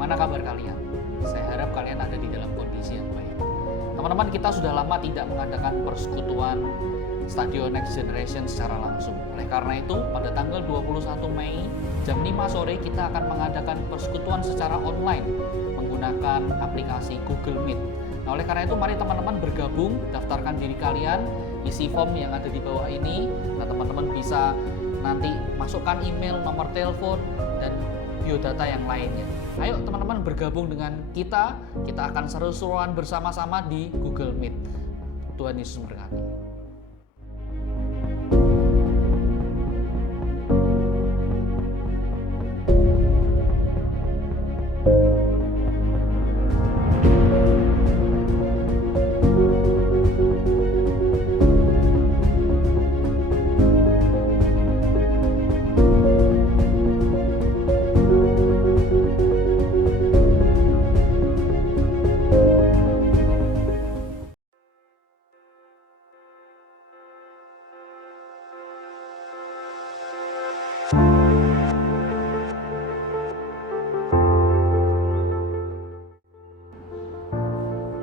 Bagaimana kabar kalian? Saya harap kalian ada di dalam kondisi yang baik. Teman-teman, kita sudah lama tidak mengadakan persekutuan Stadion Next Generation secara langsung. Oleh karena itu, pada tanggal 21 Mei jam 5 sore kita akan mengadakan persekutuan secara online menggunakan aplikasi Google Meet. Nah, oleh karena itu mari teman-teman bergabung, daftarkan diri kalian, isi form yang ada di bawah ini. Nah, teman-teman bisa nanti masukkan email, nomor telepon, dan biodata yang lainnya. Ayo teman-teman bergabung dengan kita akan seru-seruan bersama-sama di Google Meet. Tuhan Yesus memberkati.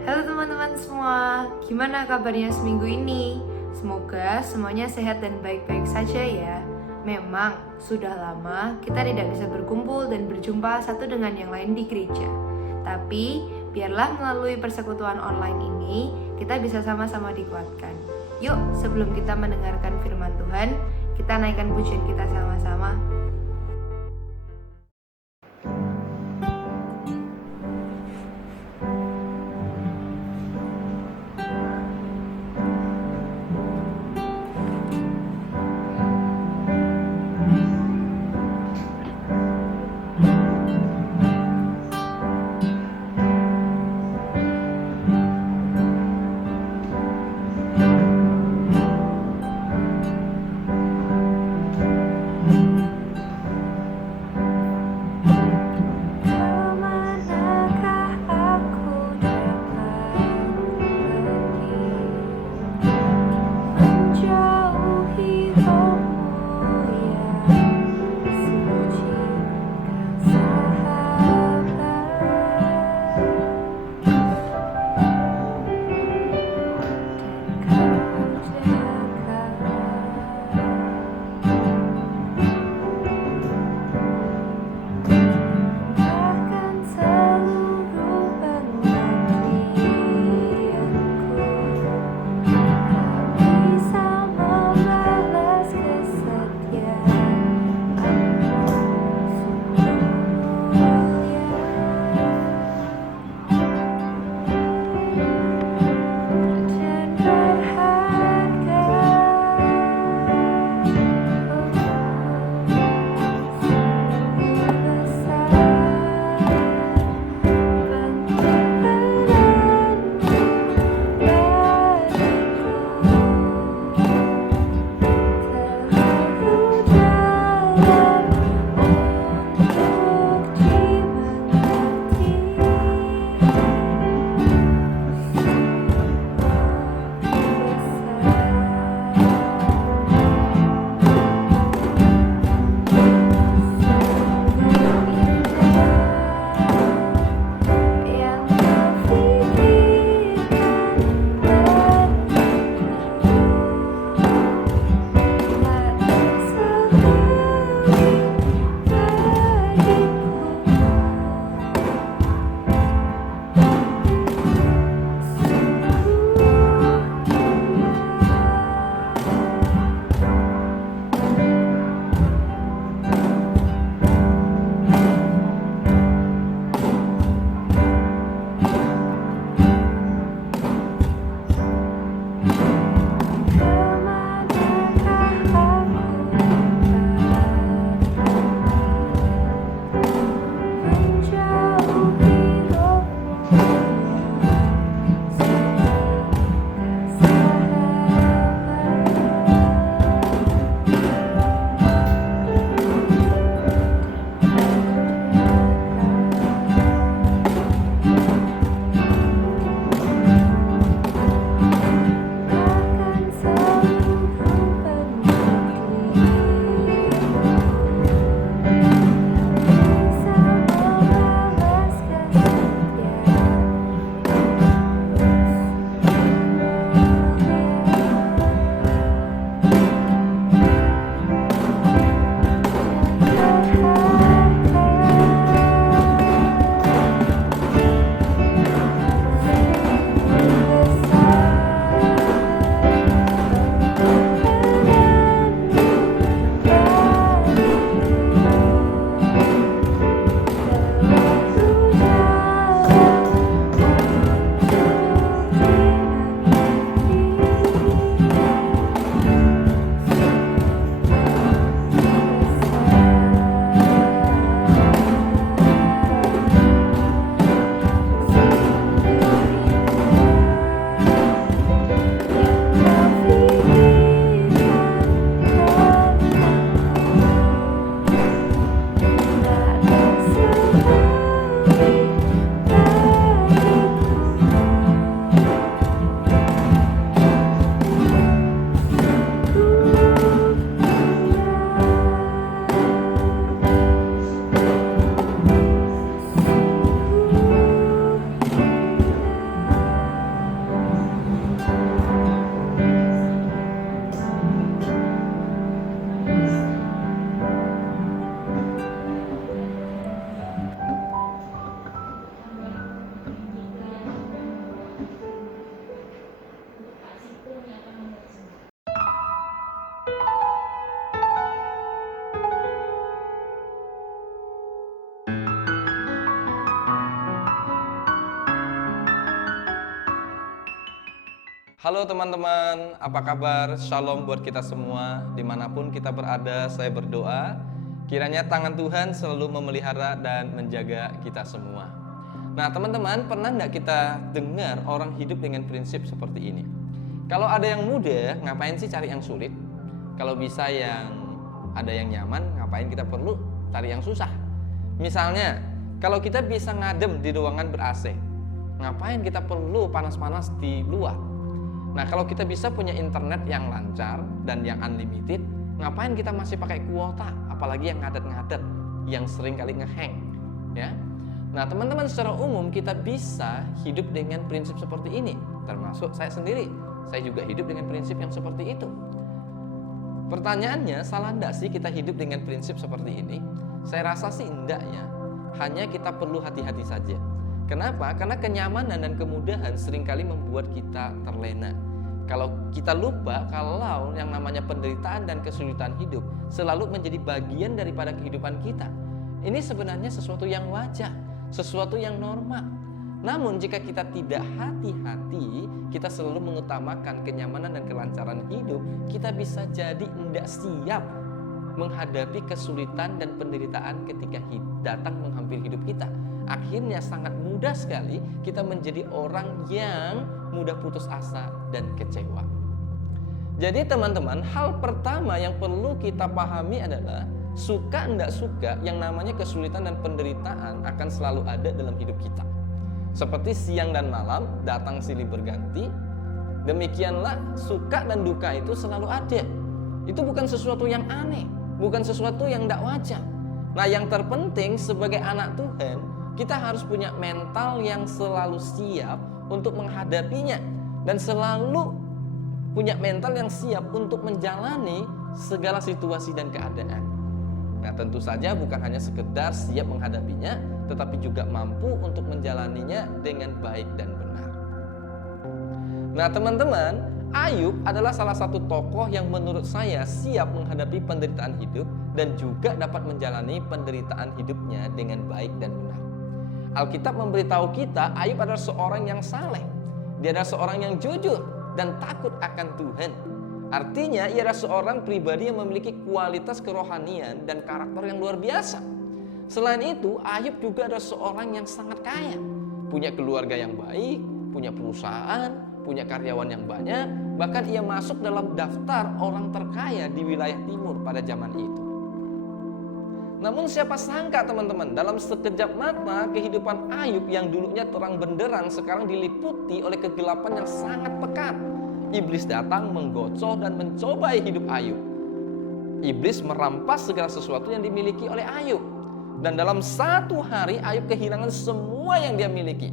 Halo teman-teman semua, gimana kabarnya seminggu ini? Semoga semuanya sehat dan baik-baik saja ya. Memang sudah lama kita tidak bisa berkumpul dan berjumpa satu dengan yang lain di gereja. Tapi biarlah melalui persekutuan online ini kita bisa sama-sama dikuatkan. Yuk, sebelum kita mendengarkan firman Tuhan, kita naikkan pujian kita sama-sama. Halo teman-teman, apa kabar? Shalom buat kita semua. Dimanapun kita berada, saya berdoa kiranya tangan Tuhan selalu memelihara dan menjaga kita semua. Nah teman-teman, pernah nggak kita dengar orang hidup dengan prinsip seperti ini? Kalau ada yang mudah, ngapain sih cari yang sulit? Kalau bisa ada yang nyaman, ngapain kita perlu cari yang susah? Misalnya, kalau kita bisa ngadem di ruangan ber-AC, ngapain kita perlu panas-panas di luar? Nah, kalau kita bisa punya internet yang lancar dan yang unlimited, ngapain kita masih pakai kuota? Apalagi yang ngadet-ngadet, yang sering kali ngehang, ya. Nah, teman-teman, secara umum kita bisa hidup dengan prinsip seperti ini, termasuk saya sendiri. Saya juga hidup dengan prinsip yang seperti itu. Pertanyaannya, salah enggak sih kita hidup dengan prinsip seperti ini? Saya rasa sih enggak ya. Hanya kita perlu hati-hati saja. Kenapa? Karena kenyamanan dan kemudahan seringkali membuat kita terlena. Kalau kita lupa kalau yang namanya penderitaan dan kesulitan hidup selalu menjadi bagian daripada kehidupan kita. Ini sebenarnya sesuatu yang wajar, sesuatu yang normal. Namun jika kita tidak hati-hati, kita selalu mengutamakan kenyamanan dan kelancaran hidup, kita bisa jadi tidak siap menghadapi kesulitan dan penderitaan ketika datang menghampiri hidup kita. Akhirnya sangat mudah sekali kita menjadi orang yang mudah putus asa dan kecewa. Jadi teman-teman, hal pertama yang perlu kita pahami adalah suka enggak suka yang namanya kesulitan dan penderitaan akan selalu ada dalam hidup kita. Seperti siang dan malam datang silih berganti, demikianlah suka dan duka itu selalu ada. Itu bukan sesuatu yang aneh, bukan sesuatu yang tidak wajar. Nah, yang terpenting sebagai anak Tuhan, kita harus punya mental yang selalu siap untuk menghadapinya dan selalu punya mental yang siap untuk menjalani segala situasi dan keadaan. Nah, tentu saja bukan hanya sekedar siap menghadapinya, tetapi juga mampu untuk menjalaninya dengan baik dan benar. Nah, teman-teman, Ayub adalah salah satu tokoh yang menurut saya siap menghadapi penderitaan hidup dan juga dapat menjalani penderitaan hidupnya dengan baik dan benar. Alkitab memberitahu kita Ayub adalah seorang yang saleh. Dia adalah seorang yang jujur dan takut akan Tuhan. Artinya ia adalah seorang pribadi yang memiliki kualitas kerohanian dan karakter yang luar biasa. Selain itu, Ayub juga adalah seorang yang sangat kaya. Punya keluarga yang baik, punya perusahaan, punya karyawan yang banyak. Bahkan ia masuk dalam daftar orang terkaya di wilayah timur pada zaman itu. Namun siapa sangka teman-teman, dalam sekejap mata kehidupan Ayub yang dulunya terang benderang sekarang diliputi oleh kegelapan yang sangat pekat. Iblis datang menggocok dan mencobai hidup Ayub. Iblis merampas segala sesuatu yang dimiliki oleh Ayub. Dan dalam satu hari Ayub kehilangan semua yang dia miliki.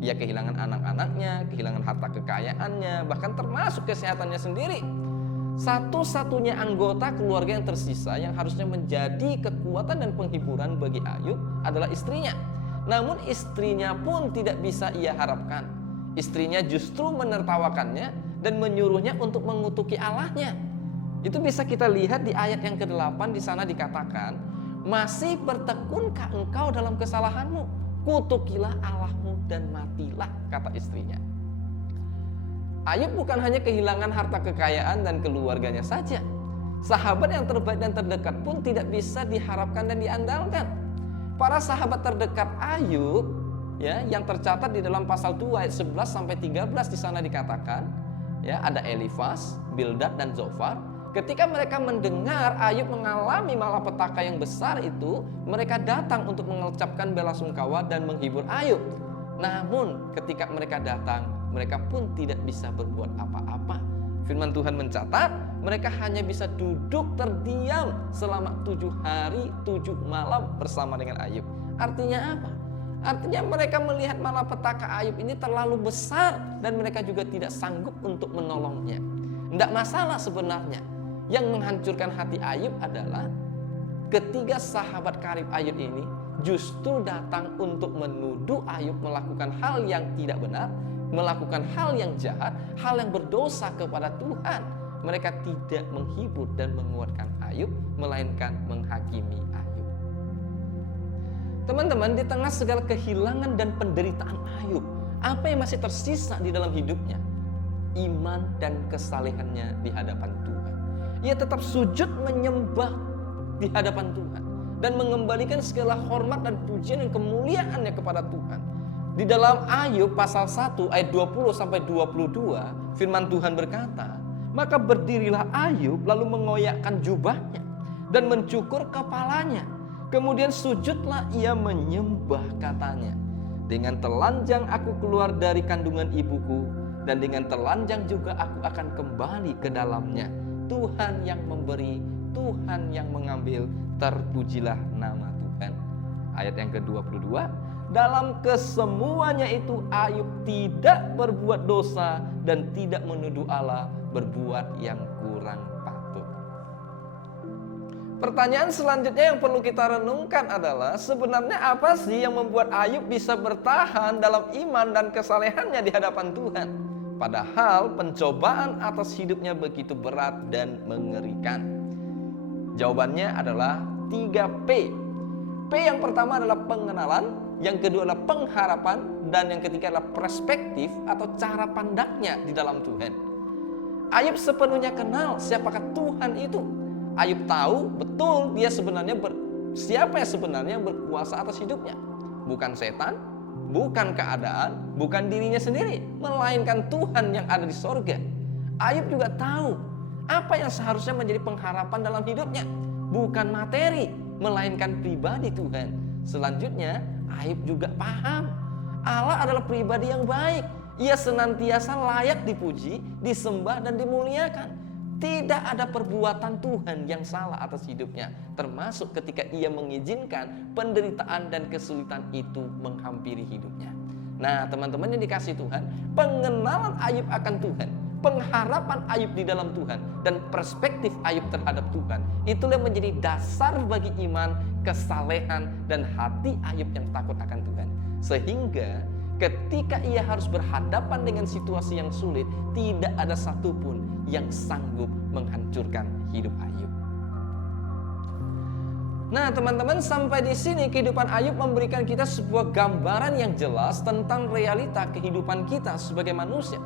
Ia kehilangan anak-anaknya, kehilangan harta kekayaannya, bahkan termasuk kesehatannya sendiri. Satu-satunya anggota keluarga yang tersisa yang harusnya menjadi kekuatan dan penghiburan bagi Ayub adalah istrinya. Namun istrinya pun tidak bisa ia harapkan. Istrinya justru menertawakannya dan menyuruhnya untuk mengutuki Allahnya. Itu bisa kita lihat di ayat yang ke-8 di sana dikatakan, masih bertekunkah engkau dalam kesalahanmu? Kutukilah Allahmu dan matilah, kata istrinya. Ayub bukan hanya kehilangan harta kekayaan dan keluarganya saja. Sahabat yang terbaik dan terdekat pun tidak bisa diharapkan dan diandalkan. Para sahabat terdekat Ayub ya, yang tercatat di dalam pasal 2 ayat 11 sampai 13 di sana dikatakan, ya, ada Elifas, Bildad dan Zofar. Ketika mereka mendengar Ayub mengalami malapetaka yang besar itu, mereka datang untuk mengucapkan belasungkawa dan menghibur Ayub. Namun ketika mereka datang, mereka pun tidak bisa berbuat apa-apa. Firman Tuhan mencatat, mereka hanya bisa duduk terdiam selama 7 hari 7 malam bersama dengan Ayub. Artinya apa? Artinya mereka melihat malapetaka Ayub ini terlalu besar dan mereka juga tidak sanggup untuk menolongnya. Tidak masalah sebenarnya. Yang menghancurkan hati Ayub adalah ketiga sahabat karib Ayub ini justru datang untuk menuduh Ayub melakukan hal yang tidak benar, melakukan hal yang jahat, hal yang berdosa kepada Tuhan. Mereka tidak menghibur dan menguatkan Ayub, melainkan menghakimi Ayub. Teman-teman, di tengah segala kehilangan dan penderitaan Ayub, apa yang masih tersisa di dalam hidupnya? iman dan kesalehannya di hadapan Tuhan. Ia tetap sujud menyembah di hadapan Tuhan dan mengembalikan segala hormat dan pujian dan kemuliaannya kepada Tuhan. Di dalam Ayub pasal 1 ayat 20 sampai 22, firman Tuhan berkata, "Maka berdirilah Ayub lalu mengoyakkan jubahnya dan mencukur kepalanya. Kemudian sujudlah ia menyembah, katanya, dengan telanjang aku keluar dari kandungan ibuku, dan dengan telanjang juga aku akan kembali ke dalamnya. Tuhan yang memberi, Tuhan yang mengambil, terpujilah nama Tuhan." Ayat yang ke-22, dalam kesemuanya itu Ayub tidak berbuat dosa dan tidak menuduh Allah berbuat yang kurang patut. Pertanyaan selanjutnya yang perlu kita renungkan adalah, sebenarnya apa sih yang membuat Ayub bisa bertahan dalam iman dan kesalehannya di hadapan Tuhan? Padahal pencobaan atas hidupnya begitu berat dan mengerikan. Jawabannya adalah 3P. P yang pertama adalah pengenalan, yang kedua adalah pengharapan, dan yang ketiga adalah perspektif atau cara pandangnya di dalam Tuhan. Ayub sepenuhnya kenal siapakah Tuhan itu. Ayub tahu betul dia sebenarnya siapa yang sebenarnya berkuasa atas hidupnya. Bukan setan, bukan keadaan, bukan dirinya sendiri, melainkan Tuhan yang ada di sorga. Ayub juga tahu apa yang seharusnya menjadi pengharapan dalam hidupnya. Bukan materi, melainkan pribadi Tuhan. Selanjutnya, Ayub juga paham Allah adalah pribadi yang baik. Ia senantiasa layak dipuji, disembah, dan dimuliakan. Tidak ada perbuatan Tuhan yang salah atas hidupnya, termasuk ketika ia mengizinkan penderitaan dan kesulitan itu menghampiri hidupnya. Nah, teman-teman yang dikasihi Tuhan, pengenalan Ayub akan Tuhan, pengharapan Ayub di dalam Tuhan, dan perspektif Ayub terhadap Tuhan, itulah yang menjadi dasar bagi iman, kesalehan, dan hati Ayub yang takut akan Tuhan. Sehingga ketika ia harus berhadapan dengan situasi yang sulit, tidak ada satupun yang sanggup menghancurkan hidup Ayub. Nah, teman-teman, sampai di sini kehidupan Ayub memberikan kita sebuah gambaran yang jelas tentang realita kehidupan kita sebagai manusia.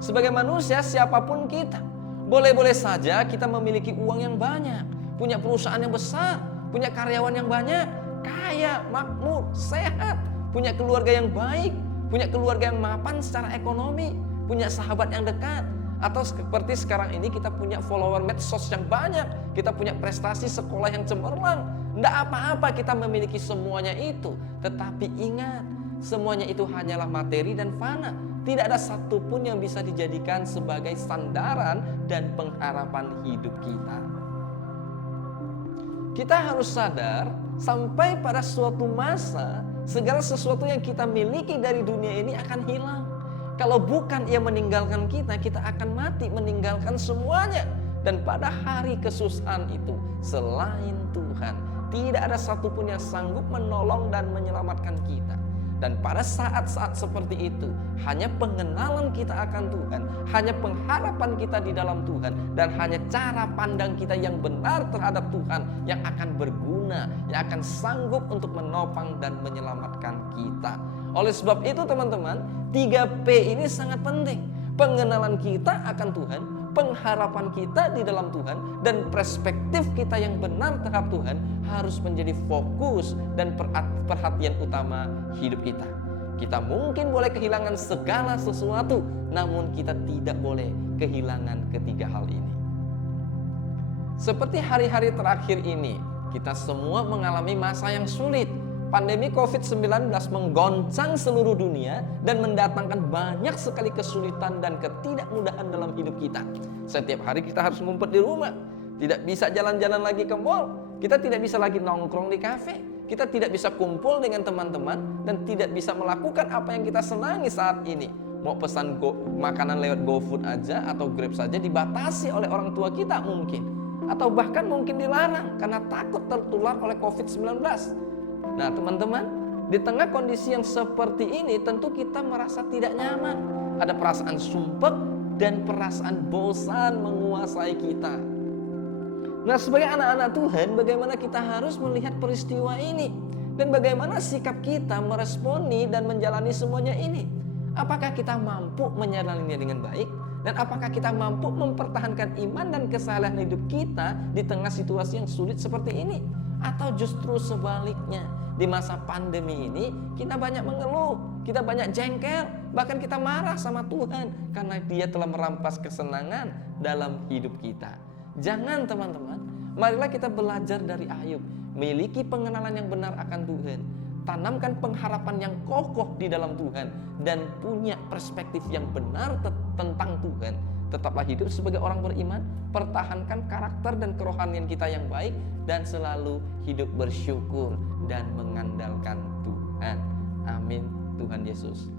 Sebagai manusia, siapapun kita, boleh-boleh saja kita memiliki uang yang banyak, punya perusahaan yang besar, punya karyawan yang banyak, kaya, makmur, sehat, punya keluarga yang baik, punya keluarga yang mapan secara ekonomi, punya sahabat yang dekat, atau seperti sekarang ini kita punya follower medsos yang banyak, kita punya prestasi sekolah yang cemerlang. Tidak apa-apa kita memiliki semuanya itu, tetapi ingat, semuanya itu hanyalah materi dan fana. Tidak ada satupun yang bisa dijadikan sebagai sandaran dan pengharapan hidup kita. Kita harus sadar, sampai pada suatu masa, segala sesuatu yang kita miliki dari dunia ini akan hilang. Kalau bukan ia meninggalkan kita, kita akan mati meninggalkan semuanya. Dan pada hari kesusahan itu, selain Tuhan, tidak ada satupun yang sanggup menolong dan menyelamatkan kita. Dan pada saat-saat seperti itu, hanya pengenalan kita akan Tuhan, hanya pengharapan kita di dalam Tuhan, dan hanya cara pandang kita yang benar terhadap Tuhan yang akan berguna, yang akan sanggup untuk menopang dan menyelamatkan kita. Oleh sebab itu, teman-teman, 3P ini sangat penting. Pengenalan kita akan Tuhan, pengharapan kita di dalam Tuhan, dan perspektif kita yang benar terhadap Tuhan harus menjadi fokus dan perhatian utama hidup kita. Kita mungkin boleh kehilangan segala sesuatu, namun kita tidak boleh kehilangan ketiga hal ini. Seperti hari-hari terakhir ini, kita semua mengalami masa yang sulit. Pandemi COVID-19 menggoncang seluruh dunia dan mendatangkan banyak sekali kesulitan dan ketidakmudahan dalam hidup kita. Setiap hari kita harus ngumpet di rumah, tidak bisa jalan-jalan lagi ke mall, kita tidak bisa lagi nongkrong di kafe, kita tidak bisa kumpul dengan teman-teman, dan tidak bisa melakukan apa yang kita senangi saat ini. Mau pesan makanan lewat GoFood aja atau Grab saja dibatasi oleh orang tua kita mungkin, atau bahkan mungkin dilarang karena takut tertular oleh COVID-19. Nah, teman-teman, di tengah kondisi yang seperti ini tentu kita merasa tidak nyaman. Ada perasaan sumpek dan perasaan bosan menguasai kita. Nah, sebagai anak-anak Tuhan, bagaimana kita harus melihat peristiwa ini? Dan bagaimana sikap kita meresponi dan menjalani semuanya ini? Apakah kita mampu menjalaninya dengan baik? Dan apakah kita mampu mempertahankan iman dan kesalehan hidup kita di tengah situasi yang sulit seperti ini? Atau justru sebaliknya, di masa pandemi ini kita banyak mengeluh, kita banyak jengkel, bahkan kita marah sama Tuhan karena Dia telah merampas kesenangan dalam hidup kita. Jangan teman-teman, marilah kita belajar dari Ayub, miliki pengenalan yang benar akan Tuhan, tanamkan pengharapan yang kokoh di dalam Tuhan, dan punya perspektif yang benar tentang Tuhan. Tetaplah hidup sebagai orang beriman, pertahankan karakter dan kerohanian kita yang baik, dan selalu hidup bersyukur dan mengandalkan Tuhan. Amin. Tuhan Yesus